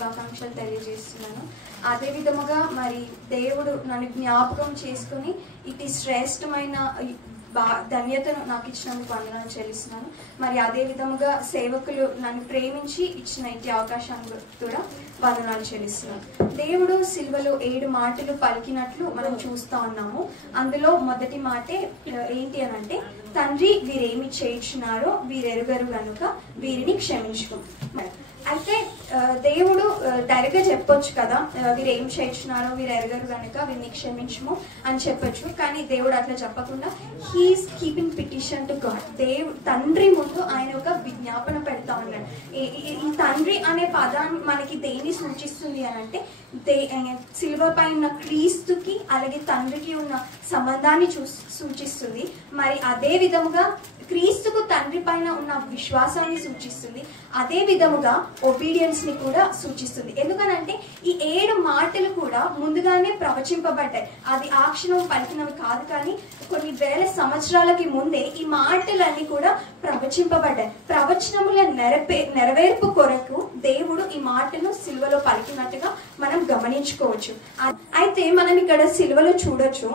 శుభాకాంక్షలు తెలియజేస్తున్నాను. అదే విధముగా మరి దేవుడు నన్ను జ్ఞాపకం చేసుకుని ఇటు శ్రేష్టమైన ధన్యతను నాకు ఇచ్చినందుకు వందనాలు చెల్లిస్తున్నాను. మరి అదే విధముగా సేవకులు నన్ను ప్రేమించి ఇచ్చిన ఇటు అవకాశాన్ని కూడా వందనాలు చెల్లిస్తున్నాను. దేవుడు సిలువలో 7 మాటలు పలికినట్లు మనం చూస్తా ఉన్నాము. అందులో మొదటి మాటే ఏంటి అని అంటే, తండ్రి వీరేమి చేయించున్నారో వీరెరుగరు గనుక వీరిని క్షమించుకో. అయితే దేవుడు డైరెక్ట్ గా చెప్పొచ్చు కదా, వీరు ఏం చేయించున్నారో వీరు ఎరగరు కనుక వీరిని క్షమించము అని చెప్పొచ్చు. కానీ దేవుడు అట్లా చెప్పకుండా he's keeping petition to God. తండ్రి ముందు ఆయన ఒక విజ్ఞాపన పెడతా ఉన్నాడు. ఈ తండ్రి అనే పదాన్ని మనకి దేన్ని సూచిస్తుంది అని అంటే, సిలువ పైన క్రీస్తుకి అలాగే తండ్రికి ఉన్న సంబంధాన్ని సూచిస్తుంది. మరి అదే విధముగా క్రీస్తుకు తండ్రి పైన ఉన్న విశ్వాసాన్ని సూచిస్తుంది. అదే విధముగా ఒబీడియన్స్ ని కూడా సూచిస్తుంది. ఎందుకనంటే ఈ 7 మాటలు కూడా ముందుగానే ప్రవచింపబడ్డాయి. అది ఆ క్షణం పలికినవి కాదు, కానీ కొన్ని వేల సంవత్సరాలకి ముందే ఈ మాటలన్నీ కూడా ప్రవచింపబడ్డాయి. ప్రవచనముల నెరవేర్పు కొరకు దేవుడు ఈ మాటను సిలువలో పలికినట్టుగా మనం గమనించుకోవచ్చు. అయితే మనం ఇక్కడ సిలువలో చూడొచ్చు,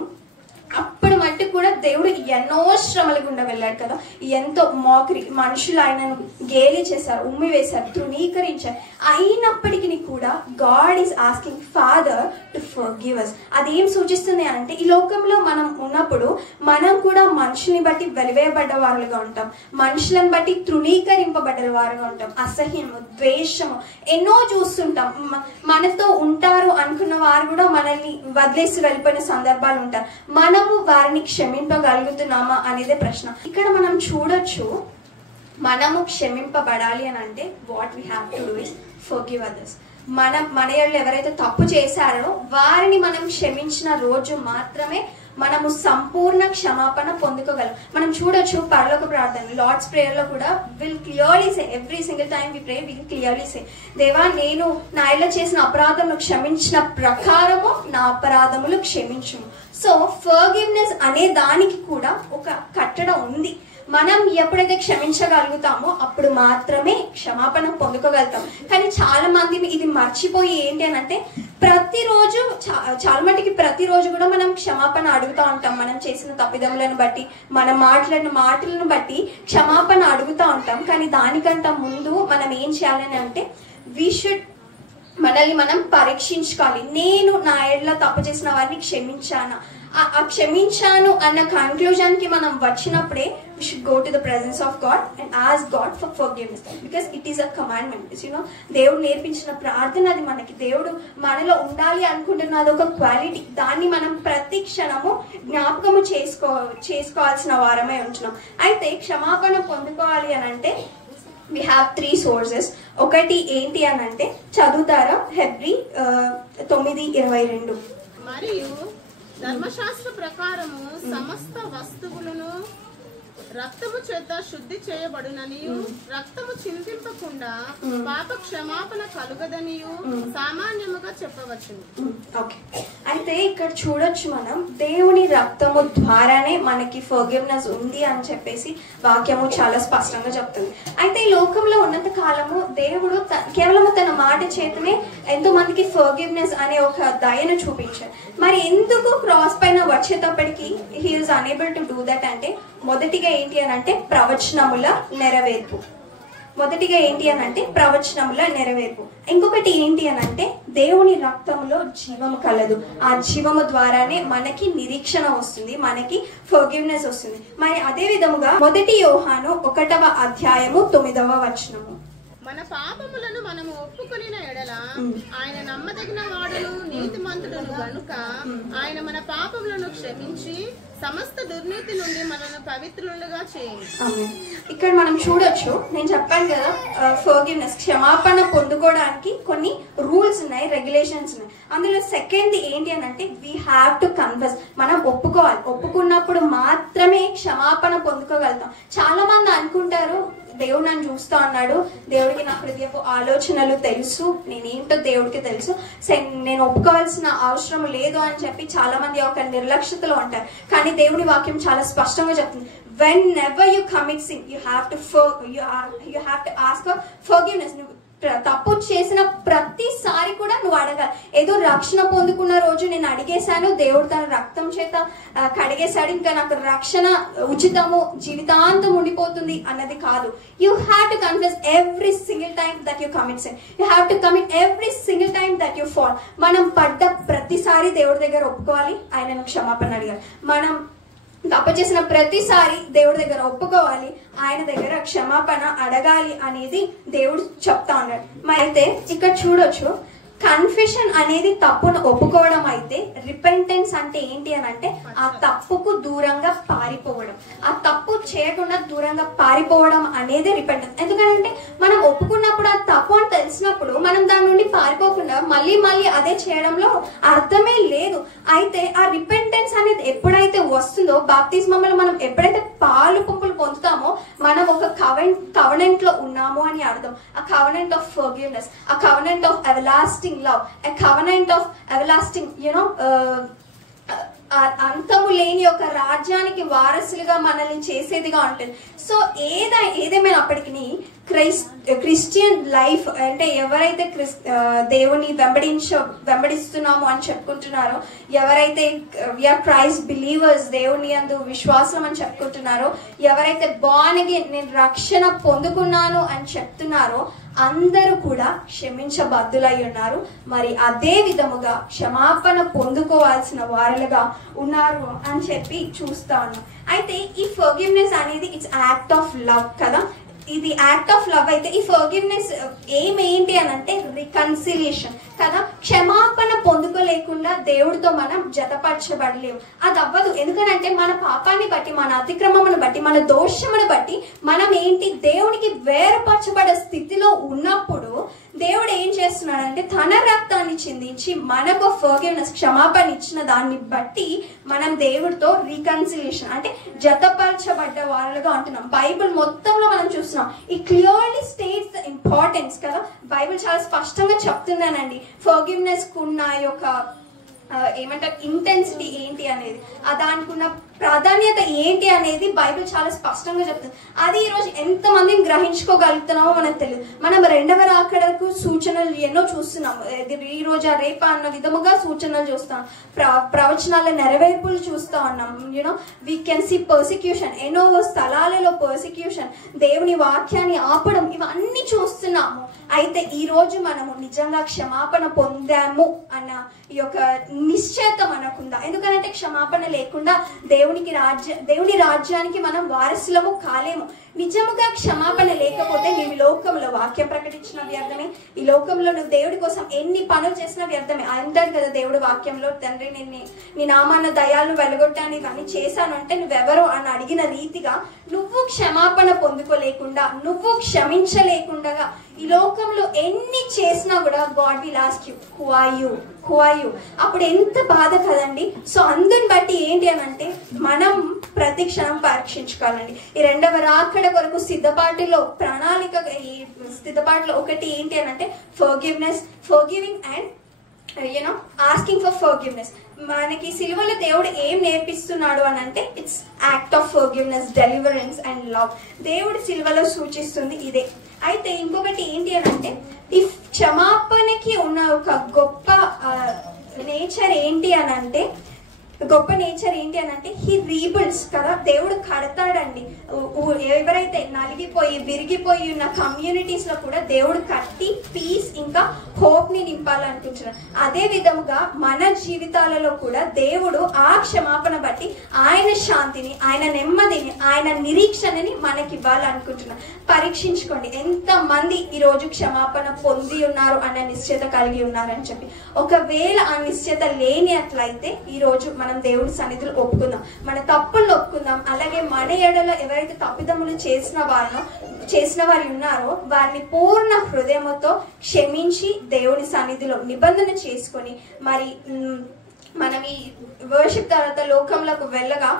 అప్పటి మట్టుకు కూడా దేవుడు ఎన్నో శ్రమల గుండా వెళ్ళాడు కదా. ఎంతో మోకరి, మనుషులు ఆయనను గేలి చేశారు, ఉమ్మి వేశారు, తృణీకరించారు. అయినప్పటికీ కూడా God is asking father to forgive us. అదేం సూచిస్తుంది అంటే, ఈ లోకంలో మనం ఉన్నప్పుడు మనం కూడా మనుషుల్ని బట్టి వెలివేయబడ్డ వారుగా ఉంటాం, మనుషులను బట్టి తృణీకరింపబడ్డ వారుగా ఉంటాం. అసహ్యము, ద్వేషము ఎన్నో చూస్తుంటాం. మనతో ఉంటారు అనుకున్న వారు కూడా మనల్ని వదిలేసి వెళ్ళిపోయిన సందర్భాలు ఉంటారు. మనము వారిని క్షమింపగలుగుతున్నామా అనేదే ప్రశ్న. ఇక్కడ మనం చూడొచ్చు, మనము క్షమింపబడాలి అని అంటే what we have to do is forgive others. మన ఎవరైతే తప్పు చేశారో వారిని మనం క్షమించిన రోజు మాత్రమే మనము సంపూర్ణ క్షమాపణ పొందుకోగలం. మనం చూడొచ్చు పరలోక ప్రార్థన, లార్డ్స్ ప్రేయర్ లో కూడా will clearly say, every single time we pray will clearly say, దేవా నేను నా ఇలా చేసిన అపరాధములు క్షమించిన ప్రకారము నా అపరాధములు క్షమించుము. సో ఫర్గివ్నెస్ అనే దానికి కూడా ఒక కట్టడం ఉంది. మనం ఎప్పుడైతే క్షమించగలుగుతామో అప్పుడు మాత్రమే క్షమాపణ పొందుకోగలుగుతాం. కానీ చాలా మంది ఇది మర్చిపోయి ఏంటి అని అంటే, ప్రతిరోజు చాలా మటుకి ప్రతిరోజు కూడా మనం క్షమాపణ అడుగుతూ ఉంటాం. మనం చేసిన తప్పిదములను బట్టి, మనం మాట్లాడిన మాటలను బట్టి క్షమాపణ అడుగుతూ ఉంటాం. కానీ దానికంటే ముందు మనం ఏం చేయాలని అంటే, మనల్ని మనం పరీక్షించుకోవాలి. నేను నా ఎడల తప్పు చేసిన వారిని క్షమించానా, ఆ క్షమించాను అన్న కన్క్లూజన్ కి మనం వచ్చినప్పుడే we should go to the presence of God and ask God for forgiveness, because it is a commandment. దేవుడు నేర్పించిన ప్రార్థన అది. మనకి దేవుడు మనలో ఉండాలి అనుకుంటున్నది ఒక క్వాలిటీ. దాన్ని మనం ప్రతి క్షణము జ్ఞాపకము చేసుకోవాల్సిన వారమై ఉంటున్నాం. అయితే క్షమాపణ పొందుకోవాలి అని అంటే we have 3 sources. ఒకటి ఏంటి అని అంటే, చదువుతారా హెబ్రీ 9:22. మరియు ధర్మశాస్త్ర ప్రకారము సమస్త వస్తువులను రక్తము చేత శుద్ధి చేయబడుననియు, రక్తము చిందింపకుండా పాప క్షమాపణ కలుగదనియు సామాన్యముగా చెప్పవచ్చు. ఓకే, అయితే ఇక్కడ చూడొచ్చు మనం, దేవుని రక్తము ద్వారానే మనకి ఫర్గివ్నెస్ ఉంది అని చెప్పేసి వాక్యము చాలా స్పష్టంగా చెప్తుంది. అయితే ఈ లోకంలో ఉన్నంత కాలము దేవుడు కేవలం తన మాట చేతనే ఎంతో మందికి ఫర్గివ్నెస్ అనే ఒక దయను చూపించారు. మరి ఎందుకు క్రాస్ పైన వచ్చేటప్పటికి he is unable to do that అంటే, మొదటిగా ఏంటి అని అంటే ప్రవచనముల నెరవేర్పు. ఇంకొకటి ఏంటి అని అంటే, దేవుని రక్తంలో జీవము కలదు. ఆ జీవము ద్వారానే మనకి నిరీక్షణ వస్తుంది, మనకి ఫర్గివ్నెస్ వస్తుంది. మరి అదే విధముగా 1 యోహాను 1:9 మన పాపములను మనము ఒప్పుకొనిన ఎడల ఆయన నమ్మదగిన వాడును నీతిమంతుడును గనుక ఆయన మన పాపములను క్షమించి సమస్త దుర్నీతి నుండి మనల్ని పవిత్రులుగా చేయండి. ఇక్కడ మనం చూడొచ్చు, నేను చెప్పాను కదా, ఫర్గివ్నెస్ క్షమాపణ పొందుకోవడానికి కొన్ని రూల్స్ ఉన్నాయి, రెగ్యులేషన్స్ ఉన్నాయి. అందులో సెకండ్ ఏంటి అని అంటే, వీ హ్యావ్ టు కన్ఫెస్. మనం ఒప్పుకోవాలి. ఒప్పుకున్నప్పుడు మాత్రమే క్షమాపణ పొందుకోగలుగుతాం. చాలా మంది అనుకుంటారు, దేవుడు నన్ను చూస్తా అన్నాడు, దేవుడికి నా హృదయపు ఆలోచనలు తెలుసు, నేనేంటో దేవుడికి తెలుసు, నేను ఒప్పుకోవాల్సిన అవసరం లేదు అని చెప్పి చాలా మంది ఒక నిర్లక్ష్యతలో ఉంటారు. కానీ దేవుని వాక్యం చాలా స్పష్టంగా చెప్తుంది, whenever you commit sin, you have to ask for forgiveness. తప్పు చేసిన ప్రతిసారి కూడా నువ్వు అడగాలి. ఏదో రక్షణ పొందుకున్న రోజు నేను అడిగేశాను, దేవుడు తన రక్తం చేత కడిగేశాడు, ఇంకా నాకు రక్షణ ఉచితము జీవితాంతం ఉండిపోతుంది అన్నది కాదు. You have to confess every single time that you commit sin. You have to commit every single time that you fall. మనం పడ్డ ప్రతిసారి దేవుడి దగ్గర ఒప్పుకోవాలి, ఆయనను క్షమాపణ అడగాలి. మనం తప్పు చేసిన ప్రతిసారి దేవుడి దగ్గర ఒప్పుకోవాలి, ఆయన దగ్గర క్షమాపణ అడగాలి అనేది దేవుడు చెప్తా ఉన్నాడు. మరి అయితే ఇక్కడ చూడొచ్చు, కన్ఫెషన్ అనేది తప్పును ఒప్పుకోవడం అయితే, రిపెంటెన్స్ అంటే ఏంటి అని అంటే ఆ తప్పుకు దూరంగా పారిపోవడం, ఆ తప్పు చేయకుండా దూరంగా పారిపోవడం అనేది రిపెంటెన్స్. ఎందుకంటే మనం ఒప్పుకున్నప్పుడు ఆ తప్పు అని తెలిసినప్పుడు మనం దాని నుండి పారిపోకుండా మళ్ళీ మళ్ళీ అదే చేయడంలో అర్థమే లేదు. అయితే ఆ రిపెంటెన్స్ అనేది ఎప్పుడైతే వస్తుందో, బాప్తిస్మములో మనం ఎప్పుడైతే పాలు పంపులు పొందుతామో మనం ఒక కవెనెంట్ లో ఉన్నాము అని అర్థం. ఆ కవెనెంట్ ఆఫ్ ఫర్గివ్నెస్, ఆ covenant of everlasting love, a covenant of everlasting, అంతము లేని ఒక రాజ్యానికి వారసులుగా మనల్ని చేసేదిగా ఉంటుంది. సో ఏదేమైనప్పటికీ క్రిస్టియన్ లైఫ్ అంటే ఎవరైతే దేవుని వెంబడిస్తున్నామో అని చెప్పుకుంటున్నారో, ఎవరైతే వీఆర్ క్రైస్ట్ బిలీవర్స్, దేవుని యందు విశ్వాసం అని చెప్పుకుంటున్నారో, ఎవరైతే born again నేను రక్షణ పొందుకున్నాను అని చెప్తున్నారో అందరూ కూడా క్షమించబద్దులై ఉన్నారు. మరి అదే విధముగా క్షమాపణ పొందుకోవాల్సిన వారులుగా ఉన్నారు అని చెప్పి చూస్తా ఉన్నాం. అయితే ఈ ఫర్గివ్నెస్ అనేది ఇట్స్ యాక్ట్ ఆఫ్ లవ్ కదా. ఇది యాక్ట్ ఆఫ్ లవ్ అయితే ఈ ఫర్గివ్నెస్ ఏంటి అని అంటే రికన్సిలియేషన్ కదా. క్షమాపణ పొందుకోలేకుండా దేవుడితో మనం జతపరచబడలేము, అది అవ్వదు. ఎందుకంటే మన పాపాన్ని బట్టి, మన అతిక్రమమును బట్టి, మన దోషమును బట్టి మనం దేవునికి వేరుపరచబడే స్థితిలో ఉన్నప్పుడు దేవుడు ఏం చేస్తున్నాడంటే తన రక్తాన్ని చిందించి మనకు ఫర్గివ్నెస్ క్షమాపణ ఇచ్చిన దాన్ని బట్టి మనం దేవుడితో రీకన్సిలియేషన్ అంటే జతపరచబడ్డ వారులుగా ఉంటున్నాం. బైబిల్ మొత్తంలో మనం చూస్తున్నాం, ఈ క్లియర్లీ స్టేట్స్ ద ఇంపార్టెన్స్ కదా. బైబిల్ చాలా స్పష్టంగా చెప్తుందనండి ఫర్గివ్నెస్ కున్న యొక్క ఏమంటారు ఇంటెన్సిటీ ఏంటి అనేది, దానికి ఉన్న ప్రాధాన్యత ఏంటి అనేది బైబిల్ చాలా స్పష్టంగా చెప్తుంది. అది ఈరోజు ఎంతమందిని గ్రహించుకోగలుగుతున్నామో మనకు తెలియదు. మనం రెండవ రాకడకు సూచనలు ఎన్నో చూస్తున్నాం, ఈ రోజు రేపా అన్న విధముగా సూచనలు చూస్తాం, ప్రవచనాల నెరవేర్పులు చూస్తా ఉన్నాం. వీ కెన్ సీ పర్సిక్యూషన్, ఎన్నో స్థలాలలో పర్సిక్యూషన్, దేవుని వాక్యాన్ని ఆపడం, ఇవన్నీ చూస్తున్నాము. అయితే ఈ రోజు మనము నిజంగా క్షమాపణ పొందాము అన్న ఈ యొక్క నిశ్చయత మనకుందా? ఎందుకంటే క్షమాపణ లేకుండా దేవుని రాజ్యానికి మనం వారసులము కాలేము. నిజముగా క్షమాపణ లేకపోతే నీవు ఈ లోకంలో వాక్యం ప్రకటించిన వ్యర్థమే, ఈ లోకంలో నువ్వు దేవుడి కోసం ఎన్ని పనులు చేసిన వ్యర్థమే. అంటాడు కదా దేవుడు వాక్యంలో, తండ్రి నీ నామాన దయాలను వెలగొట్టాను, ఇవన్నీ చేశాను అంటే నువ్వెవరో అని అడిగిన రీతిగా నువ్వు క్షమాపణ పొందుకోలేకుండా, నువ్వు క్షమించలేకుండా ఈ లోకంలో ఎన్ని చేసినా కూడా God will ask you who are you. అప్పుడు ఎంత బాధ కదండి. సో అందుని బట్టి ఏంటి అని అంటే మనం ప్రతి క్షణం పరీక్షించుకోవాలండి. ఈ రెండవ రాకడ కొరకు సిద్ధపాటులో ఒకటి ఏంటి అని అంటే forgiving and asking for forgiveness. మనకి సిలువలో దేవుడు ఏం నేర్పిస్తున్నాడు అని అంటే it's act of forgiveness, deliverance and love. దేవుడు సిలువలో సూచిస్తుంది ఇదే. అయితే ఇంకొకటి ఏంటి అని అంటే ఈ క్షమాపణకి ఉన్న ఒక గొప్ప నేచర్ ఏంటి అని అంటే హీ రీబిల్డ్స్ కదా. దేవుడు కడతాడండి. ఎవరైతే నలిగిపోయి విరిగిపోయి ఉన్న కమ్యూనిటీస్ లో కూడా దేవుడు కట్టి పీస్ ఇంకా హోప్ ని నింపాలనుకుంటున్నాడు. అదే విధముగా మన జీవితాలలో కూడా దేవుడు ఆ క్షమాపణ బట్టి ఆయన శాంతిని, ఆయన నెమ్మదిని, ఆయన నిరీక్షణని మనకి ఇవ్వాలనుకుంటున్నాడు. పరీక్షించుకోండి ఎంత మంది ఈ రోజు క్షమాపణ పొంది ఉన్నారు అన్న నిశ్చయత కలిగి ఉన్నారని చెప్పి. ఒకవేళ ఆ నిశ్చయత లేని అట్లయితే ఈ రోజు మనం దేవుడి సన్నిధిలో ఒప్పుకుందాం, మన తప్పులను ఒప్పుకుందాం. అలాగే మన ఎడల ఎవరైతే తప్పిదములు చేసిన వారు ఉన్నారో వారిని పూర్ణ హృదయముతో క్షమించి దేవుని సన్నిధిలో నిబంధన చేసుకొని మరి మనం ఈ వర్షిప్ తర్వాత లోకంలోకి వెళ్ళగా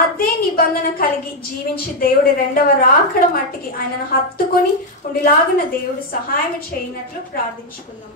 అదే నిబంధన కలిగి జీవించి దేవుడి రెండవ రాకడ మట్టికి ఆయనను హత్తుకొని ఉండిలాగున దేవుడు సహాయం చేయనట్లు ప్రార్థించుకుందాం.